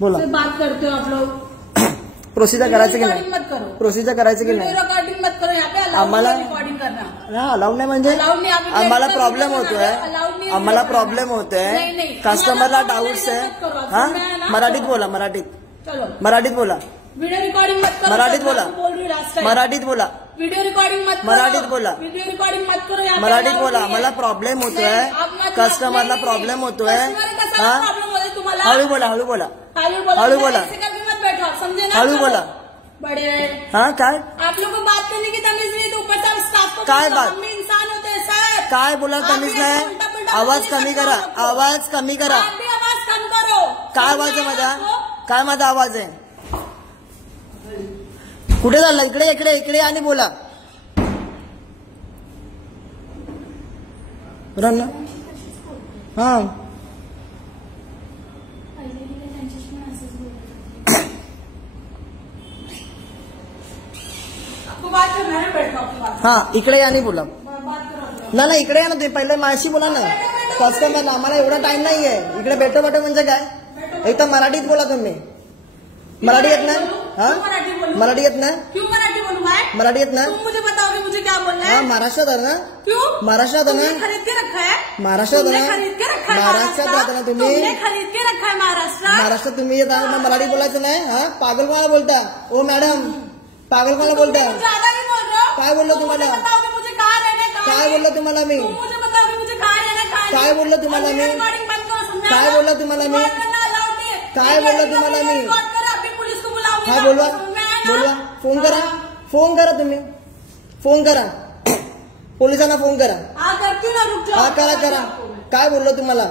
बोला बात करते हो आप लोग। प्रोसीजर करायचं की नाही, मत करो, प्रोसीजर करायचं की नाही, रिकॉर्डिंग मत करो यहाँ पे। आम्हाला रिकॉर्डिंग करना अलाउड नाही म्हणजे आम्हाला प्रॉब्लेम होतोय, आम्हाला प्रॉब्लेम होतोय, कस्टमरला डाऊट्स आहे। हा मराठीत बोला, मराठीत बोला, वीडियो रिकॉर्डिंग मत करो, मराठीत बोला, मराठीत बोला, वीडियो रिकॉर्डिंग मत, मराठीत बोला, वीडियो रिकॉर्डिंग मत करो, मराठीत बोला। आम्हाला प्रॉब्लेम होतोय, कस्टमरला प्रॉब्लेम होतोय। हा हळू बोला, हळू बोला, हळू बोला, समझे ना, हळू बोला। बड़े हाँ काय आप लोगों को बात करने की तमीज नहीं, तो ऊपर से स्टाफ को काय बात, हम भी इंसान होते हैं सर। काय बोला तमीज नाही, आवाज कमी करा, आवाज कमी करा। आप भी आवाज कम करो। काय आवाज आहे माझा, काय माझा आवाज आहे, कुठे झाला, इकडे इकडे इकडे आणि बोला ना। हा हा इकडे या आणि बोला ना, इकडे या ना तुम्ही, पहिले माझ्याशी बोला ना, कस्टमरला। आम्हाला एवढा टाइम नाहीये, इकडे भेटो म्हणजे काय, एक तर मराठीत बोला तुम्ही, मराठी येत ना, हा मराठी येत ना, क्यों मराठी बोलूं मैं, मराठी येत ना, तुम मुझे बताओगे मुझे क्या बोलना है। हाँ महाराष्ट्रात है ना, क्यों महाराष्ट्रात है ना, खरीद के रखा है, महाराष्ट्रात है ना, खरीद के रखा है, महाराष्ट्रात राहता ना तुम्ही, खरीद के रखा है महाराष्ट्रात तुम्ही येता, मराठी बोलायचं नाही। हा पागल कोणाला बोलता, ओ मॅडम पागल कोणाला बोलता, ज्यादा नहीं बोल रहे हो, काय बोललो तुम्हाला, मुझे कहाँ रहना, काय बोललो तुम्हाला मी, मुझे बताओगे मुझे कहाँ रहना, काय बोललो तुम्हाला मी, काय बोललो तुम्हाला मी, काय बोललो तुम्हाला मी, पुलिस को बुलाओ, हा बोलवा बोलवा, फोन करा, फोन करा तुम्ही, फोन करा, पोलिसांना फोन करा, हा करा करा। काय बोललो तुम्हाला,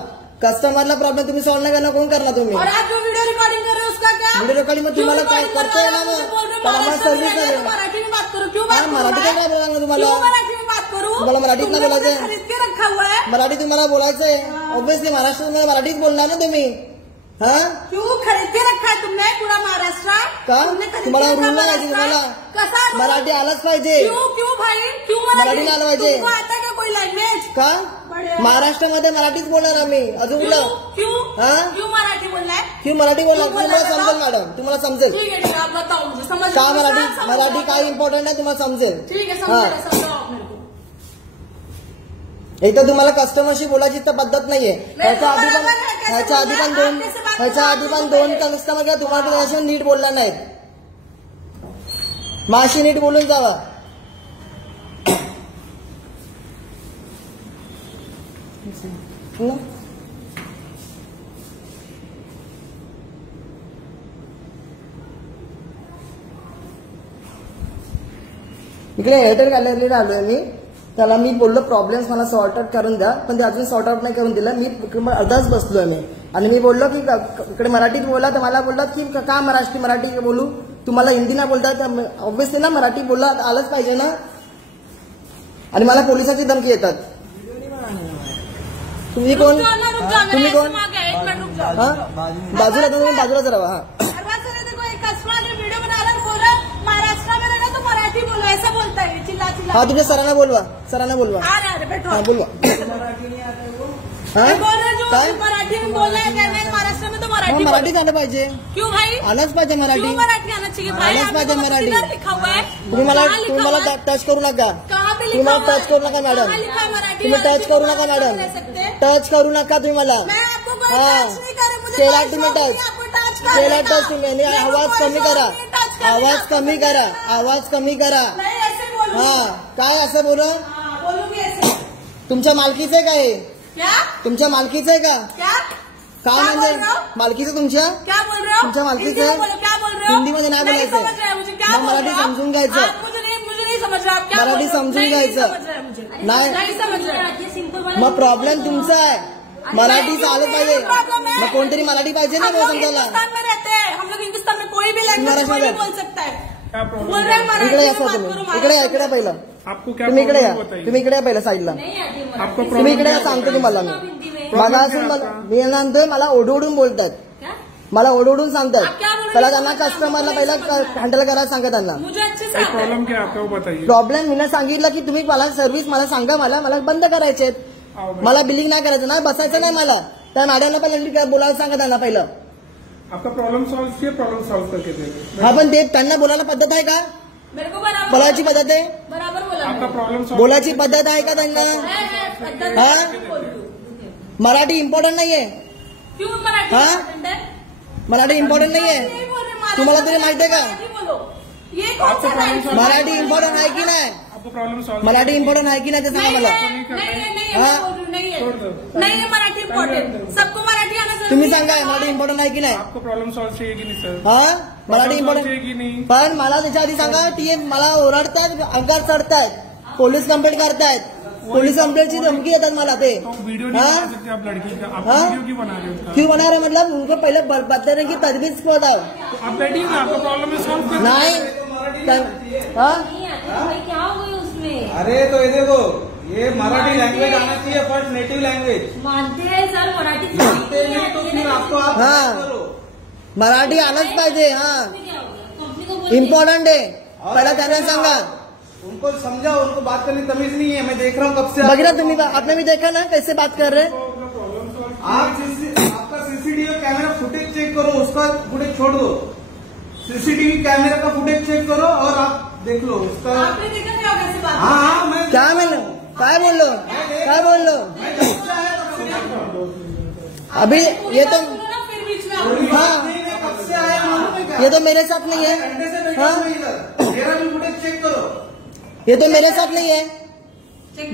कस्टमरला प्रॉब्लेम तुम्ही सॉल्व नाही करणार, कोण करणार तुम्ही, और आप जो वीडियो रिकॉर्डिंग कर रहे हो उसका क्या, वीडियो रिकॉर्डिंग में तुम्हाला काय करतोय ना मग, पण आम्हाला सर्व्हिस नाही, मराठी में बात करो, क्यों मराठी काय बोलणार तुम्हाला, मराठी में बात करूं, तुम्हाला मराठीत नाही बोलायचंय, खरीद के रखा हुआ है, मराठी तुम्हाला बोलायचंय, ऑब्विसली महाराष्ट्रात मराठीत बोलणार ना तुम्ही। हा क्यों खरीद के रखा है तुमने पूरा महाराष्ट्र का, तुम्हाला रूल नाही, तुम्हाला मराठी आलंच पाहिजे, क्यों भाई, क्यों मराठी आलं पाहिजे, आता का कोई लैंग्वेज का महाराष्ट्रामध्ये मराठीच बोलणार आम्ही, अजून क्यों मराठी बोलना है, क्यों मराठी बोलणार, तुम्हाला समजेल मॅडम, तुम्हाला समजेल, ठीक है आप बताओ मुझे, समझ का मराठी काय इम्पॉर्टंट आहे तुम्हाला समजेल, ठीक है समझाओ मेरे को। इथं तुम्हाला कस्टमरशी बोलायची तर पद्धत नाहीये, ह्याच्या आधी पण दोन कस्टमर किंवा तुम्हाला त्याच्याशी नीट बोलला नाहीत, माशी नीट बोलून जावा। इकडे एअरटेल गॅलरीला आलोय मी, त्याला मी बोललो प्रॉब्लेम्स मला सॉर्ट आउट करून द्या, पण ते अजून सॉर्ट आउट नाही करून दिलं, मी अर्धाच बसलोय मी, आणि मी बोललो की इकडे मराठीत बोला, तर मला बोलतात की का मराठी बोलू, तुम्हाला हिंदी नाही बोलतात, ऑब्विसली ना मराठी बोलला आलंच पाहिजे ना, आणि मला पोलिसाची धमकी येतात। तुम्ही कोण, तुम्ही कोण, हा बाजूला, तुम्ही बाजूलाच राहा। हा ऐसा बोलता है, चिल्ला चिल्ला, हाँ तुझे सरांना बोलवा, सरांना बोलवा, हाँ बोलवा, मराठी में बोलना है, महाराष्ट्र में तो मराठी आलं पाहिजे, क्यों भाई आलंच पाहिजे मराठी, आना चाहिए भाई, आलंच पाहिजे मराठी, लिखा हुआ है, तुम्ही मला टच करू नका, तुम्ही मला टच करू नका मॅडम, तुम्ही टच करू नका मॅडम, टच करू नका तुम्ही मला, हा केला तुम्ही टच तुम्ही, आवाज कमी करा, आवाज कमी करा, आवाज कमी करा, हा काय असं बोला, तुमच्या मालकीचं आहे काय, तुमच्या मालकीचं आहे का, काय म्हणजे मालकीचं तुमच्या मालकीचं, हिंदीमध्ये नाही बोलायचं, मराठी समजून घ्यायचं, मराठी समजून घ्यायचं नाही, मग प्रॉब्लेम तुमचा आहे, मराठी आलं पाहिजे, मग कोणतरी मराठी पाहिजे ना समजायला, हम लोग हिंदुस्तान में कोई भी लैंग्वेज बोल सकता है, इकडे असं तुम्ही, इकडे पहिलं, तुम्ही इकडे या, तुम्ही इकडे पहिलं साईडला, तुम्ही इकडे सांगतो तुम्हाला मी, माझा असून मी नंतर मला ओढवून बोलतात, मला ओढवून सांगतात, पहिला त्यांना कस्टमरला पहिला हँडल करायला सांगा, त्यांना प्रॉब्लेम मी सांगितलं की तुम्ही मला सर्व्हिस मला सांगा, मला बंद करायचे, मला बिलिंग नाही करायचं ना, बसायचं नाही मला, त्या मॅडमला पहिला बोलायला सांगा त्यांना पहिलं, आपका प्रॉब्लम सॉल्व किया, प्रॉब्लम सॉल्व करके दे रहे। हा पण ते त्यांना बोलायला पद्धत आहे का? मेरे को बराबर बोलायची पद्धत आहे? बराबर बोला आपका प्रॉब्लम सॉल्व बोलायची पद्धत आहे का त्यांना? मराठी इम्पॉर्टंट नाहीये? क्यों मराठी हाँ? important है? मराठी इम्पॉर्टंट नाहीये? नहीं बोल रहे, महाराज तुम्हाला तरी माहिती आहे का? मराठी बोलो. ये कौन आपको सा प्रॉब्लम right सॉल्व- मराठी इम्पॉर्टंट आहे की नाही? आपको प्रॉब्लम सॉल्व मराठी इम्पॉर्टंट आहे की नाही ते सांगा नहीं मला. है, नहीं है, नहीं है, हाँ? मैं बोल रही हूँ, नहीं है. छोड़ दो। नहीं है मराठी इम्पोर्टेंट. सबको मराठी आना जरूरी तुम्ही है. सांगा मराठी इम्पॉर्टंट आहे की नाही? आपको प्रॉब्लम सॉल्व चाहिए कि नहीं सर? हा मराठी प्रॉब्लम सॉल्व इम्पॉर्टंट चाहिए कि नहीं? पण मला त्याच्या आधी सांगा ती मला ओरडतायत, अंगार चढतायत, पोलीस कंप्लेंट करतायत, पोलीस कंप्लेंटची धमकी येतात मला ते. तो वीडियो नहीं हाँ? बना सकते आप लड़की का, आप हाँ? वीडियो क्यों बना रहे हो उसका? क्यों बना रहे मतलब उनको पहले बताने की तजवीज बताओ. तो आप बैठिए ना, आपका प्रॉब्लम है सॉल्व कर नाही हाँ? नहीं आती तो भाई क्या हो गई उसमें? अरे तो ये देखो, ये मराठी लैंग्वेज आना चाहिए, फर्स्ट नेटिव लैंग्वेज। मानते हैं सर मराठी मानते नहीं तो फिर आपको आप हाँ. करो। मराठी आलंच पाहिजे. हा कंपनी को बोल इम्पॉर्टंट आहे. पहिला त्यांना सांगा. उनको समझाओ, उनको बात करने की तमीज नहीं है। मैं देख रहा हूँ कब से बघ ना तुम्ही, आपने भी देखा ना कैसे बात कर रहे. आपका सीसीटीवी कैमरा फुटेज चेक करो, उसका फुटेज छोड़ दो। सीसीटीवी कैमरा का फुटेज चेक करो और आप देख लो उसका। आपने देखा क्या होगा ऐसी बात? हाँ मैं क्या मैंने काय बोललो काय बोललो अभी ये तो बोलो ना फिर बीच में आप हाँ मैं कब से आया मालूम है क्या? ये तो मेरे साथ नहीं है. घंटे से बैठा हाँ हूँ इधर। मेरा भी फुटेज चेक करो। ये तो मेरे साथ नहीं है.